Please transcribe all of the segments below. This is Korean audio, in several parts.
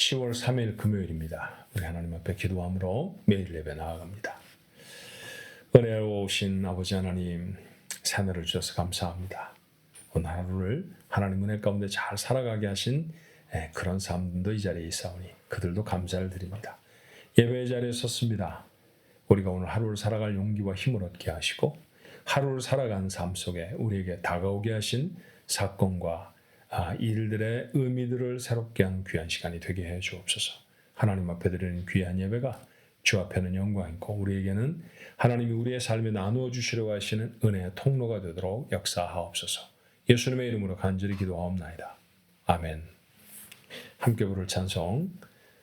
10월 3일 금요일입니다. 우리 하나님 앞에 기도함으로 매일 예배 나아갑니다. 은혜로우신 아버지 하나님, 새날을 주셔서 감사합니다. 오늘 하루를 하나님 은혜 가운데 잘 살아가게 하신 그런 사람들도 이 자리에 있사오니 그들도 감사를 드립니다. 예배의 자리에 섰습니다. 우리가 오늘 하루를 살아갈 용기와 힘을 얻게 하시고 하루를 살아가는 삶 속에 우리에게 다가오게 하신 사건과 일들의 의미들을 새롭게 하는 귀한 시간이 되게 해 주옵소서. 하나님 앞에 드리는 귀한 예배가 주 앞에는 영광이고 우리에게는 하나님이 우리의 삶에 나누어 주시려고 하시는 은혜의 통로가 되도록 역사하옵소서. 예수님의 이름으로 간절히 기도하옵나이다. 아멘. 함께 부를 찬송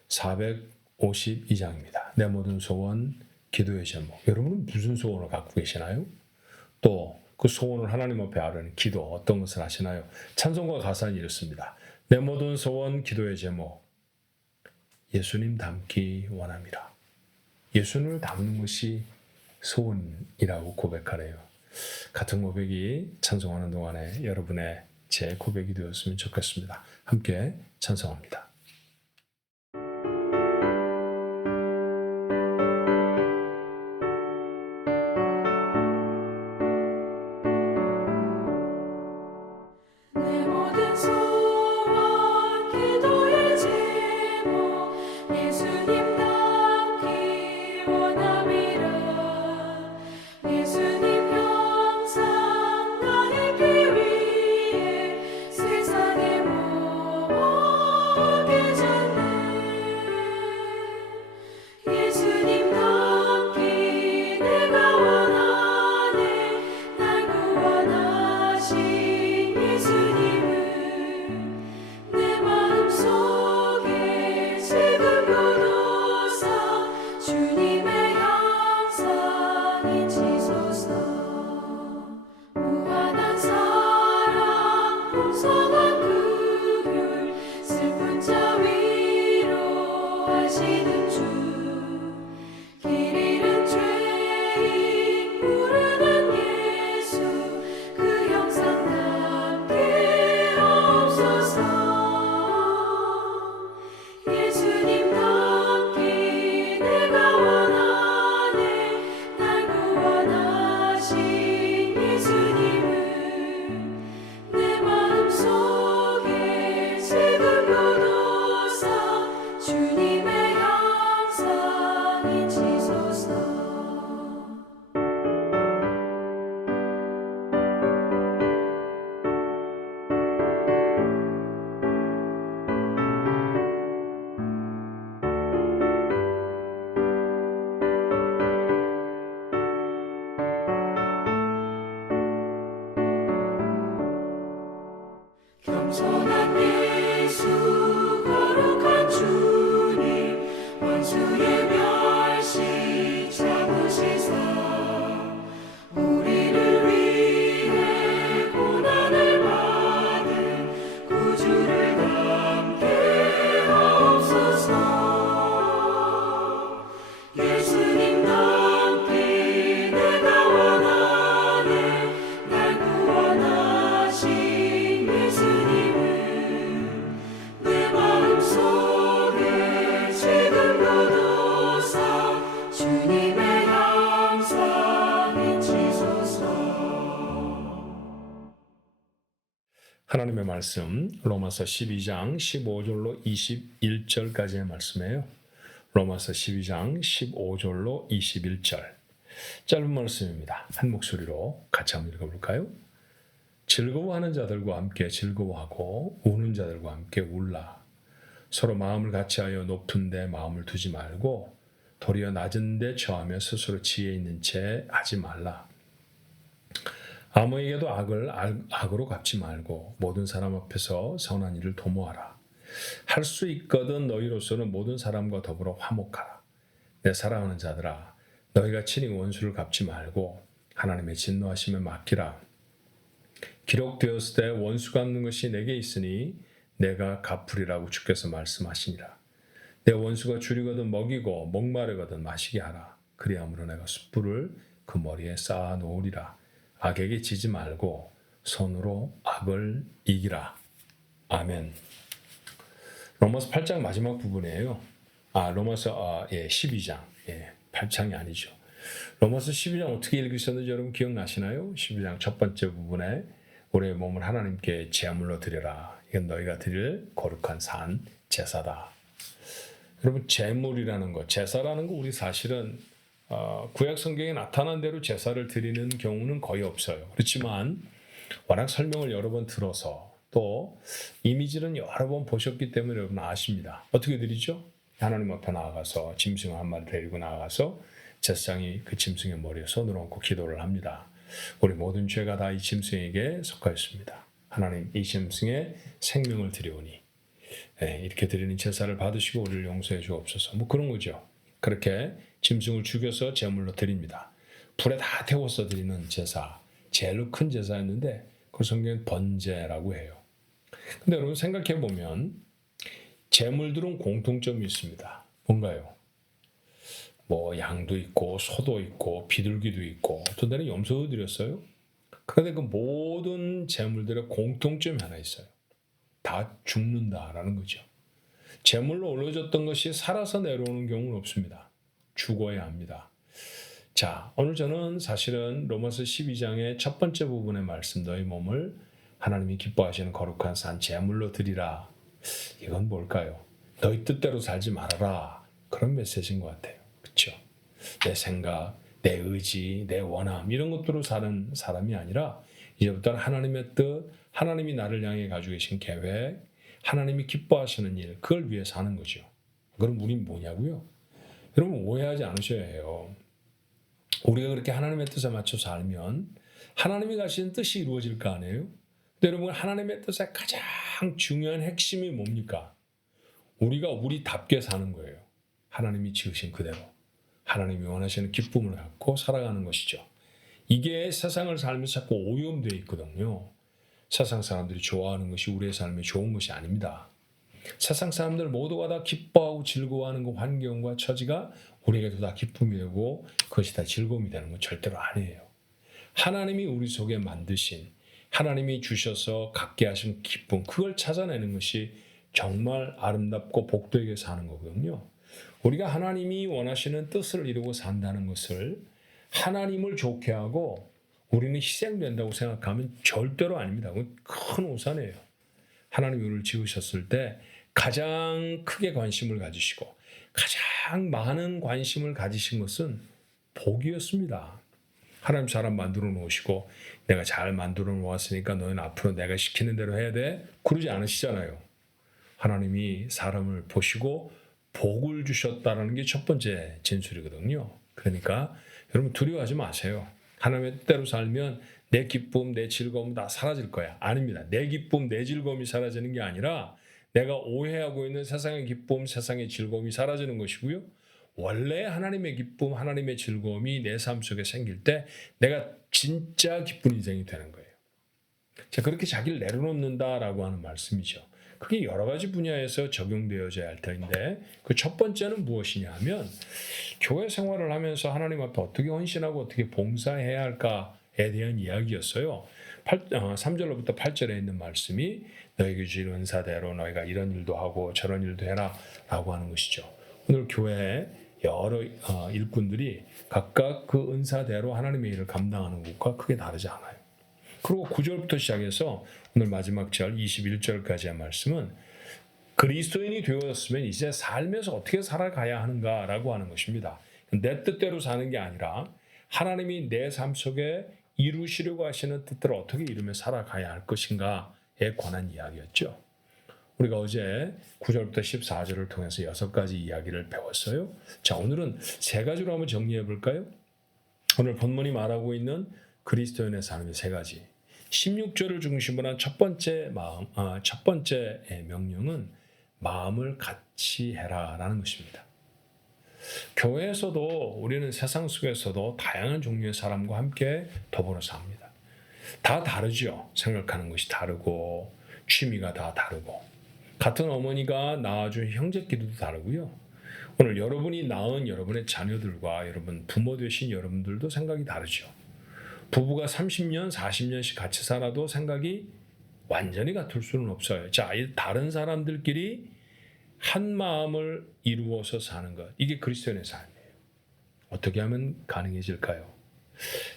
452장입니다. 내 모든 소원, 기도의 제목. 여러분은 무슨 소원을 갖고 계시나요? 또 그 소원을 하나님 앞에 아뢰는 기도 어떤 것을 하시나요? 찬송과 가사는 이렇습니다. 내 모든 소원, 기도의 제목. 예수님 닮기 원합니다. 예수님을 닮는 것이 소원이라고 고백하래요. 같은 고백이 찬송하는 동안에 여러분의 제 고백이 되었으면 좋겠습니다. 함께 찬송합니다. 겸손한 예수 거룩한 주님 원수의 멸시 참으시사 우리를 위해 고난을 받은 구주를 닮게 하옵소서. 예수님 닮기 내가 원하네. 날 구원하신 하나님의 말씀 로마서 12장 15절로 21절까지의 말씀이에요. 로마서 12장 15절로 21절 짧은 말씀입니다. 한 목소리로 같이 한번 읽어볼까요? 즐거워하는 자들과 함께 즐거워하고 우는 자들과 함께 울라. 서로 마음을 같이하여 높은 데 마음을 두지 말고 도리어 낮은 데 처하며 스스로 지혜 있는 채 하지 말라. 아무에게도 악을 악으로 갚지 말고 모든 사람 앞에서 선한 일을 도모하라. 할 수 있거든 너희로서는 모든 사람과 더불어 화목하라. 내 사랑하는 자들아, 너희가 친히 원수를 갚지 말고 하나님의 진노하심에 맡기라. 기록되었을 때 원수 갚는 것이 내게 있으니 내가 갚으리라고 주께서 말씀하시니라. 내 원수가 줄이거든 먹이고 목마르거든 마시게 하라. 그리함으로 내가 숯불을 그 머리에 쌓아 놓으리라. 악에게 지지 말고 손으로 악을 이기라. 아멘. 로마서 8장 마지막 부분이에요. 로마서 12장. 8장이 아니죠. 로마서 12장 어떻게 읽으셨는지 여러분 기억나시나요? 12장 첫 번째 부분에 우리의 몸을 하나님께 제물로 드려라. 이건 너희가 드릴 거룩한 산 제사다. 여러분 제물이라는 것, 제사라는 거 우리 사실은 구약 성경에 나타난 대로 제사를 드리는 경우는 거의 없어요. 그렇지만 워낙 설명을 여러 번 들어서 또 이미지는 여러 번 보셨기 때문에 여러분 아십니다. 어떻게 드리죠? 하나님 앞에 나아가서 짐승 한 마리 데리고 나아가서 제사장이 그 짐승의 머리에 손을 얹고 기도를 합니다. 우리 모든 죄가 다 이 짐승에게 속하 있습니다. 하나님 이 짐승의 생명을 드리오니 이렇게 드리는 제사를 받으시고 우리를 용서해 주옵소서. 뭐 그런 거죠. 그렇게 짐승을 죽여서 제물로 드립니다. 불에 다 태워서 드리는 제사, 제일로 큰 제사였는데 그 성경은 번제라고 해요. 근데 여러분 생각해 보면 제물들은 공통점이 있습니다. 뭔가요? 뭐 양도 있고 소도 있고 비둘기도 있고 어떤 데는 염소도 드렸어요. 그런데 그 모든 제물들의 공통점이 하나 있어요. 다 죽는다라는 거죠. 제물로 올려졌던 것이 살아서 내려오는 경우는 없습니다. 죽어야 합니다. 자, 오늘 저는 사실은 로마서 12장의 첫 번째 부분의 말씀, 너희 몸을 하나님이 기뻐하시는 거룩한 산 제물로 드리라. 이건 뭘까요? 너희 뜻대로 살지 말아라. 그런 메시지인 것 같아요. 그렇죠? 내 생각, 내 의지, 내 원함 이런 것들로 사는 사람이 아니라 이제부터는 하나님의 뜻, 하나님이 나를 향해 가지고 계신 계획, 하나님이 기뻐하시는 일, 그걸 위해 사는 거죠. 그럼 우린 뭐냐고요? 여러분 오해하지 않으셔야 해요. 우리가 그렇게 하나님의 뜻에 맞춰 살면 하나님이 가시는 뜻이 이루어질 거 아니에요? 근데 여러분 하나님의 뜻의 가장 중요한 핵심이 뭡니까? 우리가 우리답게 사는 거예요. 하나님이 지으신 그대로. 하나님이 원하시는 기쁨을 갖고 살아가는 것이죠. 이게 세상을 살면서 자꾸 오염되어 있거든요. 세상 사람들이 좋아하는 것이 우리의 삶에 좋은 것이 아닙니다. 세상 사람들 모두가 다 기뻐하고 즐거워하는 그 환경과 처지가 우리에게도 다 기쁨이 되고 그것이 다 즐거움이 되는 건 절대로 아니에요. 하나님이 우리 속에 만드신 하나님이 주셔서 갖게 하신 기쁨 그걸 찾아내는 것이 정말 아름답고 복되게 사는 거거든요. 우리가 하나님이 원하시는 뜻을 이루고 산다는 것을 하나님을 좋게 하고 우리는 희생된다고 생각하면 절대로 아닙니다. 그건 큰 오산이에요. 하나님이 우리를 지으셨을 때 가장 크게 관심을 가지시고 가장 많은 관심을 가지신 것은 복이었습니다. 하나님 사람 만들어 놓으시고 내가 잘 만들어 놓았으니까 너는 앞으로 내가 시키는 대로 해야 돼? 그러지 않으시잖아요. 하나님이 사람을 보시고 복을 주셨다는 게 첫 번째 진술이거든요. 그러니까 여러분 두려워하지 마세요. 하나님의 뜻대로 살면 내 기쁨, 내 즐거움 다 사라질 거야. 아닙니다. 내 기쁨, 내 즐거움이 사라지는 게 아니라 내가 오해하고 있는 세상의 기쁨, 세상의 즐거움이 사라지는 것이고요. 원래 하나님의 기쁨, 하나님의 즐거움이 내 삶 속에 생길 때 내가 진짜 기쁜 인생이 되는 거예요. 자, 그렇게 자기를 내려놓는다라고 하는 말씀이죠. 그게 여러 가지 분야에서 적용되어져야 할 텐데 그 첫 번째는 무엇이냐 하면 교회 생활을 하면서 하나님 앞에 어떻게 헌신하고 어떻게 봉사해야 할까에 대한 이야기였어요. 3절로부터 8절에 있는 말씀이 너에게 주신 은사대로 너희가 이런 일도 하고 저런 일도 해라 라고 하는 것이죠. 오늘 교회에 여러 일꾼들이 각각 그 은사대로 하나님의 일을 감당하는 것과 크게 다르지 않아요. 그리고 9절부터 시작해서 오늘 마지막 절 21절까지의 말씀은 그리스도인이 되었으면 이제 삶에서 어떻게 살아가야 하는가라고 하는 것입니다. 내 뜻대로 사는 게 아니라 하나님이 내 삶 속에 이루시려고 하시는 뜻대로 어떻게 이루며 살아가야 할 것인가에 관한 이야기였죠. 우리가 어제 9절부터 14절을 통해서 6가지 이야기를 배웠어요. 자, 오늘은 3가지로 한번 정리해 볼까요? 오늘 본문이 말하고 있는 그리스도인의 삶의 3가지. 16절을 중심으로 한 첫 번째 명령은 마음을 같이 해라라는 것입니다. 교회에서도 우리는 세상 속에서도 다양한 종류의 사람과 함께 더불어 삽니다. 다 다르죠. 생각하는 것이 다르고 취미가 다 다르고 같은 어머니가 낳아준 형제끼리도 다르고요. 오늘 여러분이 낳은 여러분의 자녀들과 여러분 부모 되신 여러분들도 생각이 다르죠. 부부가 30년, 40년씩 같이 살아도 생각이 완전히 같을 수는 없어요. 자, 이 다른 사람들끼리 한 마음을 이루어서 사는 것, 이게 그리스도인의 삶이에요. 어떻게 하면 가능해질까요?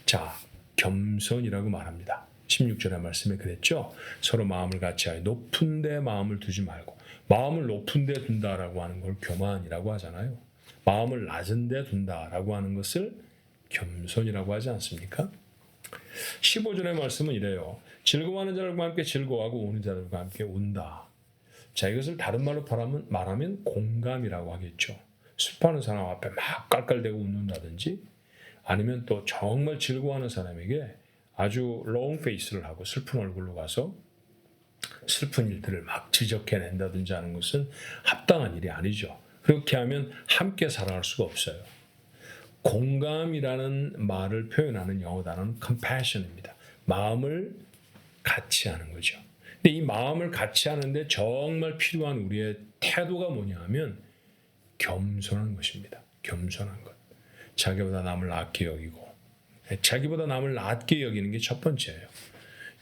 자, 겸손이라고 말합니다. 16절의 말씀에 그랬죠. 서로 마음을 같이하여 높은 데 마음을 두지 말고, 마음을 높은 데 둔다라고 하는 걸 교만이라고 하잖아요. 마음을 낮은 데 둔다라고 하는 것을 겸손이라고 하지 않습니까? 15절의 말씀은 이래요. 즐거워하는 자들과 함께 즐거워하고 우는 자들과 함께 운다. 자, 이것을 다른 말로 말하면 공감이라고 하겠죠. 슬퍼하는 사람 앞에 막 깔깔대고 웃는다든지, 아니면 또 정말 즐거워하는 사람에게 아주 롱 페이스를 하고 슬픈 얼굴로 가서 슬픈 일들을 막 지적해낸다든지 하는 것은 합당한 일이 아니죠. 그렇게 하면 함께 살아갈 수가 없어요. 공감이라는 말을 표현하는 영어 단어는 compassion입니다. 마음을 같이 하는 거죠. 근데 이 마음을 같이 하는데 정말 필요한 우리의 태도가 뭐냐 하면 겸손한 것입니다. 겸손한 것. 자기보다 남을 낮게 여기고, 자기보다 남을 낮게 여기는 게 첫 번째예요.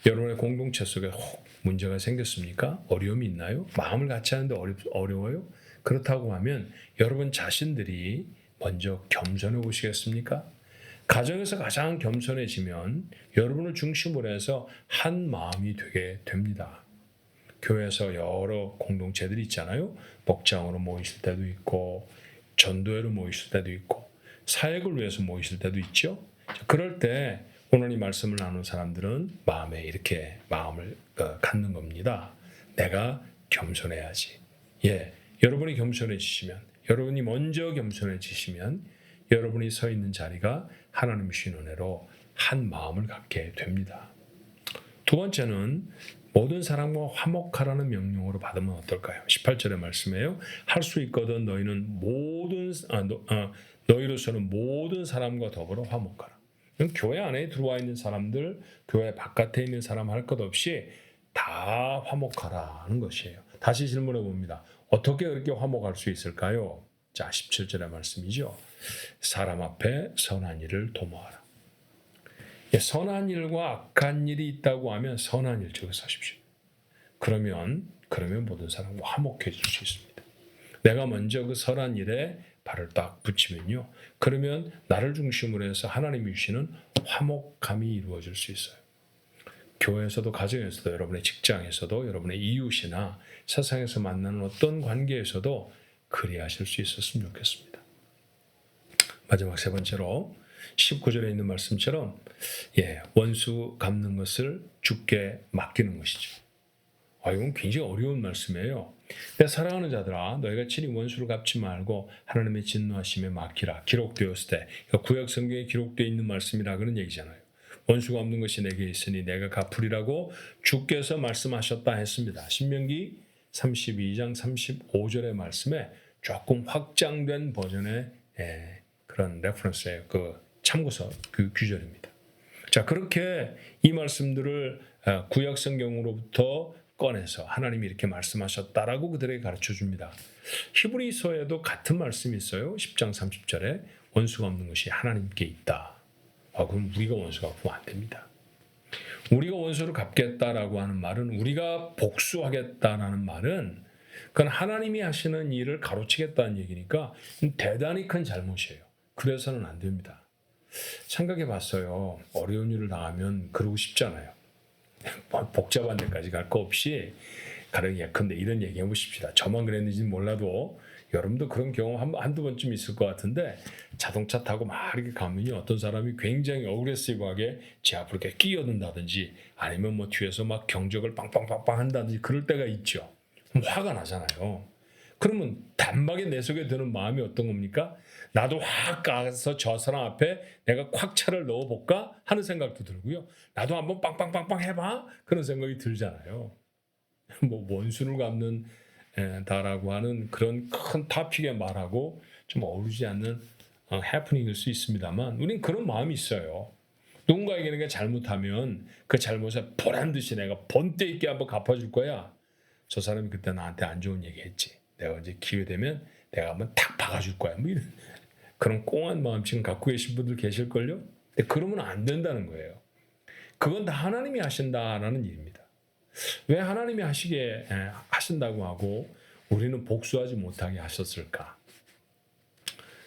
여러분의 공동체 속에 혹 문제가 생겼습니까? 어려움이 있나요? 마음을 같이 하는데 어려워요? 그렇다고 하면 여러분 자신들이 먼저 겸손해 보시겠습니까? 가정에서 가장 겸손해지면 여러분을 중심으로 해서 한 마음이 되게 됩니다. 교회에서 여러 공동체들이 있잖아요. 목장으로 모이실 때도 있고, 전도회로 모이실 때도 있고, 사역을 위해서 모이실 때도 있죠. 그럴 때 오늘 이 말씀을 나눈 사람들은 마음에 이렇게 마음을 갖는 겁니다. 내가 겸손해야지. 예, 여러분이 겸손해지시면, 여러분이 먼저 겸손해지시면 여러분이 서 있는 자리가 하나님 주신 은혜로 한 마음을 갖게 됩니다. 두 번째는 모든 사람과 화목하라는 명령으로 받으면 어떨까요? 18절의 말씀이에요. 할 수 있거든 너희는 너희로서는 모든 사람과 더불어 화목하라. 교회 안에 들어와 있는 사람들, 교회 바깥에 있는 사람 할 것 없이 다 화목하라는 것이에요. 다시 질문해 봅니다. 어떻게 그렇게 화목할 수 있을까요? 자, 17절의 말씀이죠. 사람 앞에 선한 일을 도모하라. 선한 일과 악한 일이 있다고 하면 선한 일 쪽에 서십시오. 그러면 모든 사람과 화목해질 수 있습니다. 내가 먼저 그 선한 일에 발을 딱 붙이면요. 그러면 나를 중심으로 해서 하나님이 주시는 화목함이 이루어질 수 있어요. 교회에서도 가정에서도 여러분의 직장에서도 여러분의 이웃이나 세상에서 만나는 어떤 관계에서도 그리하실 수 있었으면 좋겠습니다. 마지막 세 번째로 19절에 있는 말씀처럼 원수 갚는 것을 주께 맡기는 것이죠. 이건 굉장히 어려운 말씀이에요. 내 사랑하는 자들아, 너희가 친히 원수를 갚지 말고 하나님의 진노하심에 맡기라. 기록되었을 때, 구약 성경에 기록되어 있는 말씀이라 그런 얘기잖아요. 원수 갚는 것이 내게 있으니 내가 갚으리라고 주께서 말씀하셨다 했습니다. 신명기 32장 35절의 말씀에 조금 확장된 버전의 그런 레퍼런스예요. 그 참고서 그 규절입니다. 자, 그렇게 이 말씀들을 구약 성경으로부터 꺼내서 하나님이 이렇게 말씀하셨다라고 그들에게 가르쳐 줍니다. 히브리서에도 같은 말씀이 있어요. 10장 30절에 원수가 없는 것이 하나님께 있다. 그럼 우리가 원수 갚으면 안 됩니다. 우리가 원수를 갚겠다라고 하는 말은, 우리가 복수하겠다라는 말은 그건 하나님이 하시는 일을 가로치겠다는 얘기니까 대단히 큰 잘못이에요. 그래서는 안 됩니다. 생각해 봤어요. 어려운 일을 당하면 그러고 싶잖아요. 복잡한 데까지 갈 거 없이 가령 예컨대 이런 얘기 해보십시다. 저만 그랬는지는 몰라도 여러분도 그런 경험 한두 번쯤 있을 것 같은데, 자동차 타고 막 이렇게 가면요, 어떤 사람이 굉장히 어그레시브하게 제 앞으로 이렇게 끼어든다든지, 아니면 뭐 뒤에서 막 경적을 빵빵빵빵 한다든지 그럴 때가 있죠. 그럼 화가 나잖아요. 그러면 단박에 내 속에 드는 마음이 어떤 겁니까? 나도 확 가서 저 사람 앞에 내가 콱 차를 넣어볼까 하는 생각도 들고요. 나도 한번 빵빵빵빵 해봐 그런 생각이 들잖아요. 뭐 원수를 갚는 다라고 하는 그런 큰 토픽의 말하고 좀 어울리지 않는 해프닝일 수 있습니다만, 우린 그런 마음이 있어요. 누군가에게 내가 잘못하면 그 잘못에 보란듯이 내가 본때 있게 한번 갚아줄 거야. 저 사람이 그때 나한테 안 좋은 얘기 했지. 내가 이제 기회 되면 내가 한번 탁 박아줄 거야. 뭐 이런 그런 꽁한 마음 지금 갖고 계신 분들 계실걸요? 근데 그러면 안 된다는 거예요. 그건 다 하나님이 하신다라는 일입니다. 왜 하나님이 하신다고 하고 우리는 복수하지 못하게 하셨을까?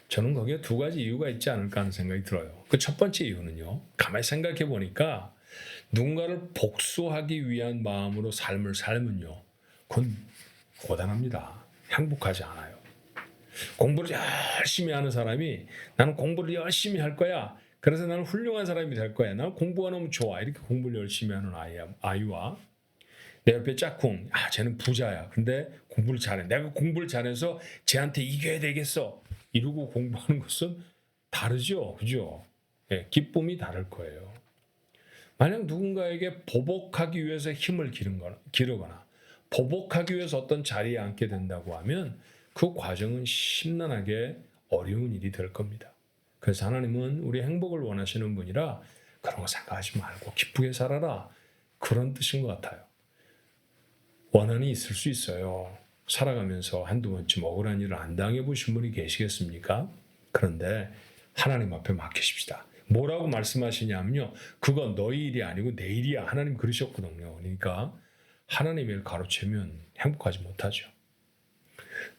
저는 거기에 두 가지 이유가 있지 않을까 하는 생각이 들어요. 그 첫 번째 이유는요. 가만히 생각해 보니까 누군가를 복수하기 위한 마음으로 삶을 살면요. 그건 고단합니다. 행복하지 않아요. 공부를 열심히 하는 사람이 나는 공부를 열심히 할 거야. 그래서 나는 훌륭한 사람이 될 거야. 나는 공부가 너무 좋아. 이렇게 공부를 열심히 하는 아이와 내 옆에 짝꿍, 쟤는 부자야. 근데 공부를 잘해. 내가 공부를 잘해서 쟤한테 이겨야 되겠어. 이러고 공부하는 것은 다르죠. 그죠? 예, 기쁨이 다를 거예요. 만약 누군가에게 보복하기 위해서 힘을 기르거나 보복하기 위해서 어떤 자리에 앉게 된다고 하면 그 과정은 심란하게 어려운 일이 될 겁니다. 그래서 하나님은 우리 행복을 원하시는 분이라 그런 거 생각하지 말고 기쁘게 살아라. 그런 뜻인 것 같아요. 원한이 있을 수 있어요. 살아가면서 한두 번쯤 억울한 일을 안 당해보신 분이 계시겠습니까? 그런데 하나님 앞에 맡기십시다. 뭐라고 말씀하시냐면요. 그건 너희 일이 아니고 내 일이야. 하나님 그러셨거든요. 그러니까 하나님의 일 가로채면 행복하지 못하죠.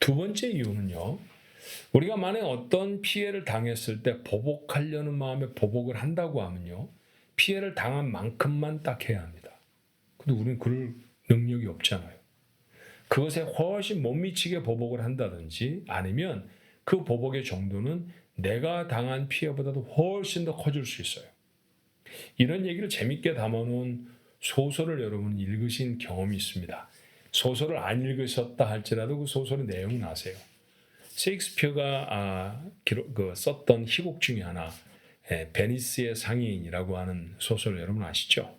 두 번째 이유는요. 우리가 만약 어떤 피해를 당했을 때 보복하려는 마음에 보복을 한다고 하면요. 피해를 당한 만큼만 딱 해야 합니다. 근데 우리는 그럴 능력이 없잖아요. 그것에 훨씬 못 미치게 보복을 한다든지 아니면 그 보복의 정도는 내가 당한 피해보다도 훨씬 더 커질 수 있어요. 이런 얘기를 재밌게 담아놓은 소설을 여러분 읽으신 경험이 있습니다. 소설을 안 읽으셨다 할지라도 그 소설의 내용은 아세요. 셰익스피어가 썼던 희곡 중에 하나 베니스의 상해인이라고 하는 소설 여러분 아시죠?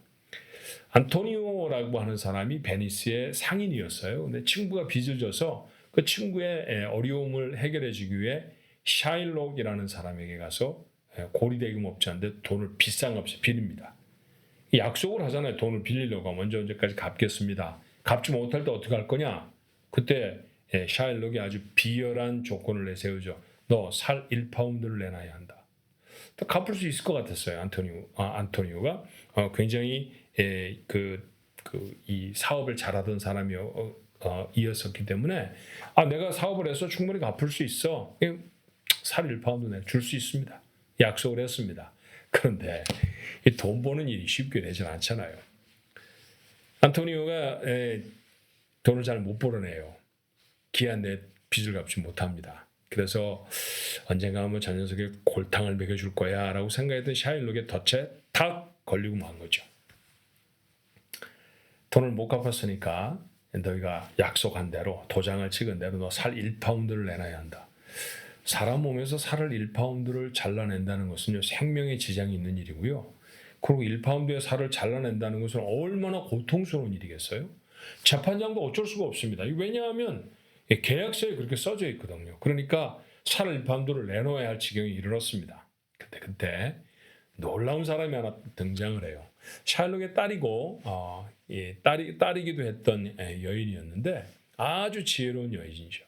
안토니오라고 하는 사람이 베니스의 상인이었어요. 근데 친구가 빚을 져서 그 친구의 어려움을 해결해 주기 위해 샤일록이라는 사람에게 가서 고리대금업자인데 돈을 비싼 값에 빌립니다. 약속을 하잖아요. 돈을 빌리려고 하면 언제까지 갚겠습니다. 갚지 못할 때 어떻게 할 거냐? 그때 샤일록이 아주 비열한 조건을 내세우죠. 너 살 1파운드를 내놔야 한다. 또 갚을 수 있을 것 같았어요. 안토니오가 굉장히 이 사업을 잘하던 사람이었기 때문에 내가 사업을 해서 충분히 갚을 수 있어. 살 1파운드 줄 수 있습니다. 약속을 했습니다. 그런데 돈 버는 일이 쉽게 되진 않잖아요. 안토니오가 돈을 잘 못 벌어내요. 기한 내 빚을 갚지 못합니다. 그래서 언젠가 한번 저 녀석에 골탕을 먹여줄 거야 라고 생각했던 샤일록의 덫에 탁 걸리고 만 거죠. 돈을 못 갚았으니까 너희가 약속한 대로 도장을 찍은 대로 너 살 1파운드를 내놔야 한다. 사람 몸에서 살을 1파운드를 잘라낸다는 것은요, 생명에 지장이 있는 일이고요. 그리고 1파운드의 살을 잘라낸다는 것은 얼마나 고통스러운 일이겠어요? 재판장도 어쩔 수가 없습니다. 왜냐하면 계약서에 그렇게 써져 있거든요. 그러니까 살 1파운드를 내놓아야 할 지경에 이르렀습니다. 그때 놀라운 사람이 하나 등장을 해요. 샤일록의 딸이고 딸이기도 했던 여인이었는데 아주 지혜로운 여인이죠.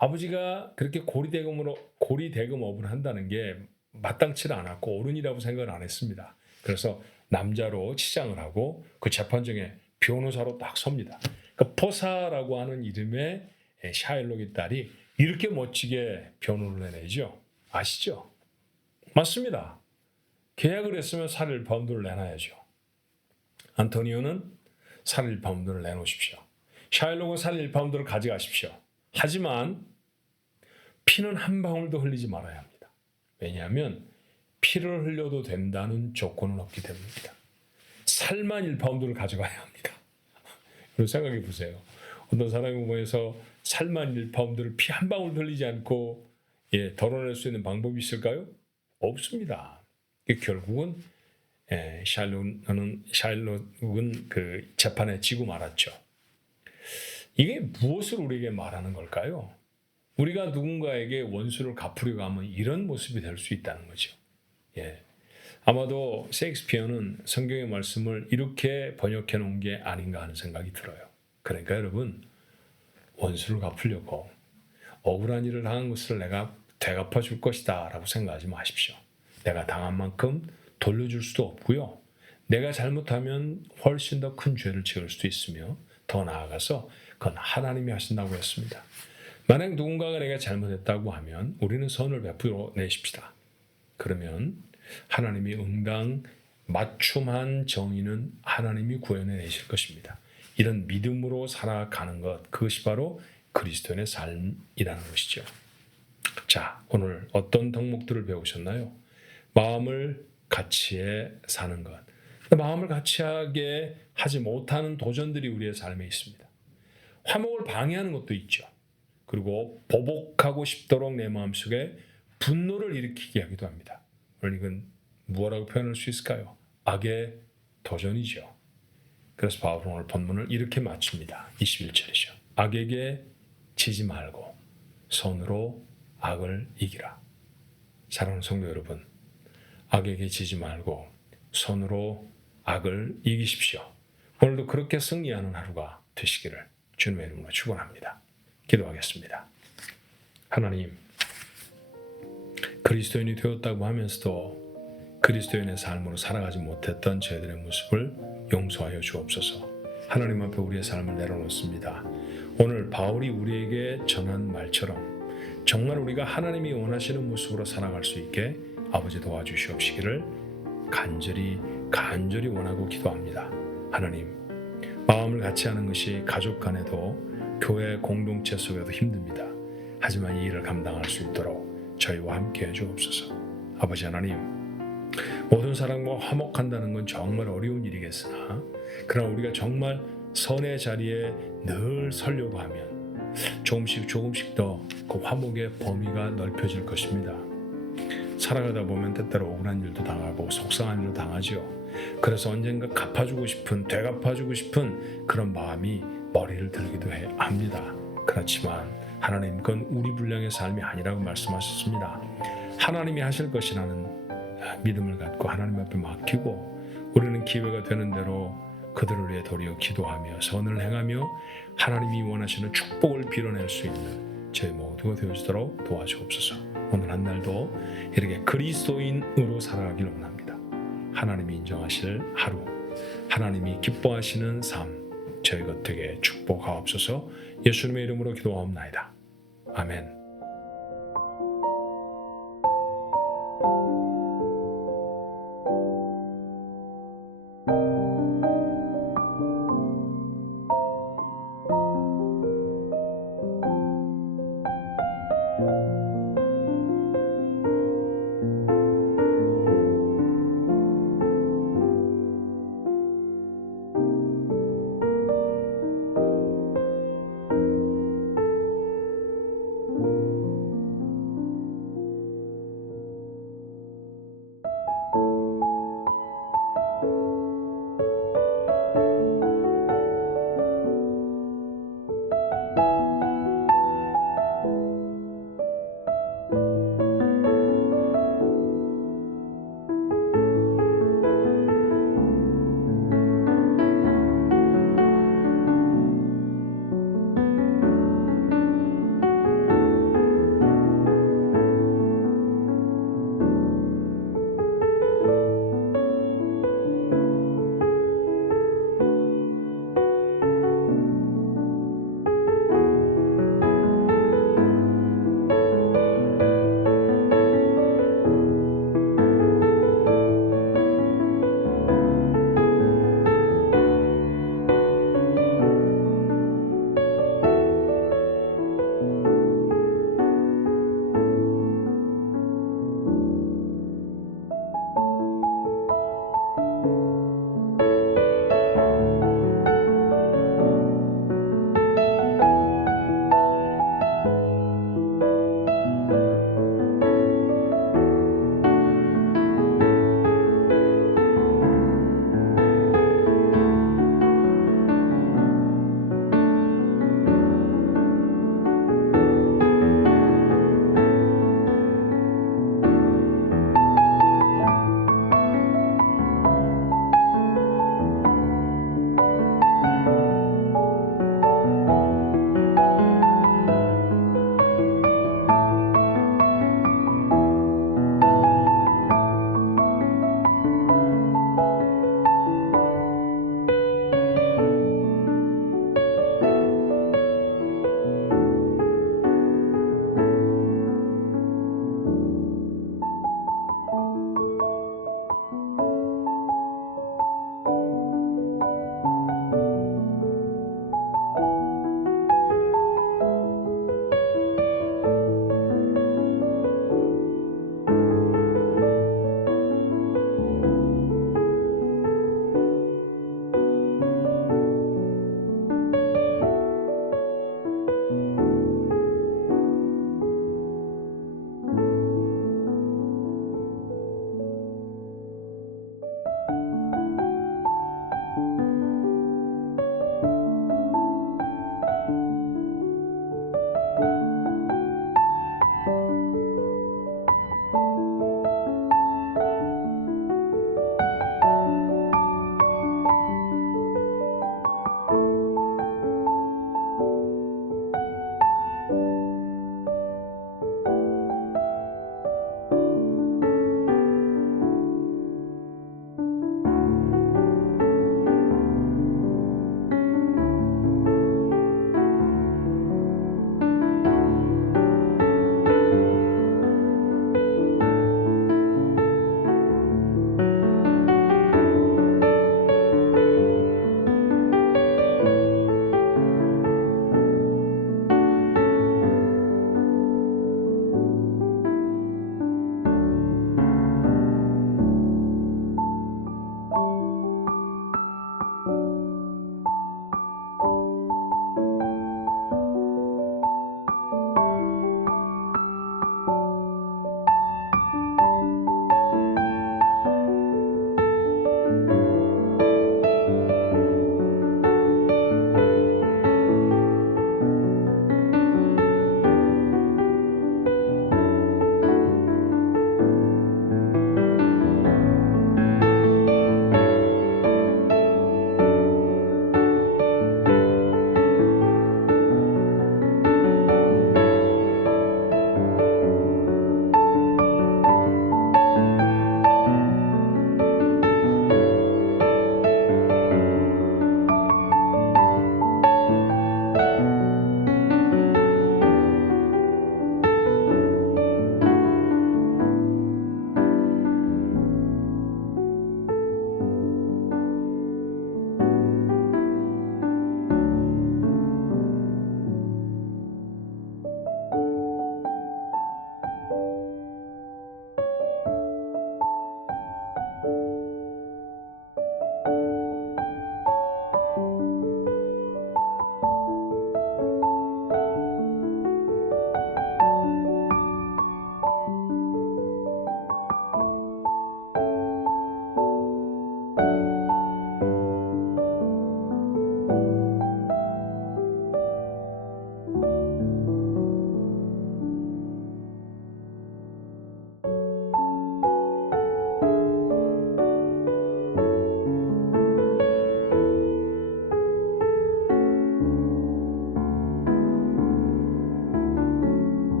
아버지가 그렇게 고리대금업을 한다는 게 마땅치 않았고 옳은이라고 생각을 안 했습니다. 그래서 남자로 치장을 하고 그 재판정에 변호사로 딱 섭니다. 그러니까 포사라고 하는 이름의 샤일록의 딸이 이렇게 멋지게 변호를 해내죠. 아시죠? 맞습니다. 계약을 했으면 살 1파운드를 내놔야죠. 안토니오는 살 1파운드를 내놓으십시오. 샤일록은 살 1파운드를 가져가십시오. 하지만 피는 한 방울도 흘리지 말아야 합니다. 왜냐하면 피를 흘려도 된다는 조건은 없기 때문입니다. 살만 1파운드를 가져가야 합니다. 그리고 생각해 보세요. 어떤 사람이 모여서 살만 1파운드를 피 한 방울 흘리지 않고 덜어낼 수 있는 방법이 있을까요? 없습니다. 결국은 샤일록은 그 재판에 지고 말았죠. 이게 무엇을 우리에게 말하는 걸까요? 우리가 누군가에게 원수를 갚으려고 하면 이런 모습이 될 수 있다는 거죠. 아마도 셰익스피어는 성경의 말씀을 이렇게 번역해 놓은 게 아닌가 하는 생각이 들어요. 그러니까 여러분, 원수를 갚으려고 억울한 일을 당한 것을 내가 되갚아 줄 것이다 라고 생각하지 마십시오. 내가 당한 만큼 돌려줄 수도 없고요. 내가 잘못하면 훨씬 더 큰 죄를 지을 수도 있으며 더 나아가서 그건 하나님이 하신다고 했습니다. 만약 누군가가 내가 잘못했다고 하면 우리는 선을 베풀어 내십시다. 그러면 하나님이 응당 맞춤한 정의는 하나님이 구현해 내실 것입니다. 이런 믿음으로 살아가는 것, 그것이 바로 그리스도인의 삶이라는 것이죠. 자, 오늘 어떤 덕목들을 배우셨나요? 마음을 같이해 사는 것. 마음을 같이하게 하지 못하는 도전들이 우리의 삶에 있습니다. 화목을 방해하는 것도 있죠. 그리고 보복하고 싶도록 내 마음속에 분노를 일으키게 하기도 합니다. 오늘 이건 무엇라고 표현할 수 있을까요? 악의 도전이죠. 그래서 바울은 오늘 본문을 이렇게 마칩니다. 21절이죠. 악에게 지지 말고 선으로 악을 이기라. 사랑하는 성도 여러분, 악에게 지지 말고 선으로 악을 이기십시오. 오늘도 그렇게 승리하는 하루가 되시기를 주님의 이름으로 축원합니다. 기도하겠습니다. 하나님, 그리스도인이 되었다고 하면서도 그리스도인의 삶으로 살아가지 못했던 저희들의 모습을 용서하여 주옵소서. 하나님 앞에 우리의 삶을 내려놓습니다. 오늘 바울이 우리에게 전한 말처럼 정말 우리가 하나님이 원하시는 모습으로 살아갈 수 있게 아버지 도와주시옵시기를 간절히 원하고 기도합니다. 하나님, 마음을 같이 하는 것이 가족 간에도 교회 공동체 속에도 힘듭니다. 하지만 이 일을 감당할 수 있도록 저희와 함께 해주옵소서. 아버지 하나님, 모든 사람과 화목한다는 건 정말 어려운 일이겠으나 그러나 우리가 정말 선의 자리에 늘 서려고 하면 조금씩 더 그 화목의 범위가 넓혀질 것입니다. 살아가다 보면 때때로 억울한 일도 당하고 속상한 일도 당하죠. 그래서 언젠가 되갚아주고 싶은 그런 마음이 머리를 들기도 합니다. 그렇지만 하나님, 그건 우리 분량의 삶이 아니라고 말씀하셨습니다. 하나님이 하실 것이라는 믿음을 갖고 하나님 앞에 맡기고 우리는 기회가 되는 대로 그들을 위해 도리어 기도하며 선을 행하며 하나님이 원하시는 축복을 빌어낼 수 있는 저희 모두가 되어지도록 도와주옵소서. 오늘 한 날도 이렇게 그리스도인으로 살아가기를 원합니다. 하나님이 인정하실 하루, 하나님이 기뻐하시는 삶 저희가 되게 축복하옵소서. 예수님의 이름으로 기도하옵나이다. 아멘.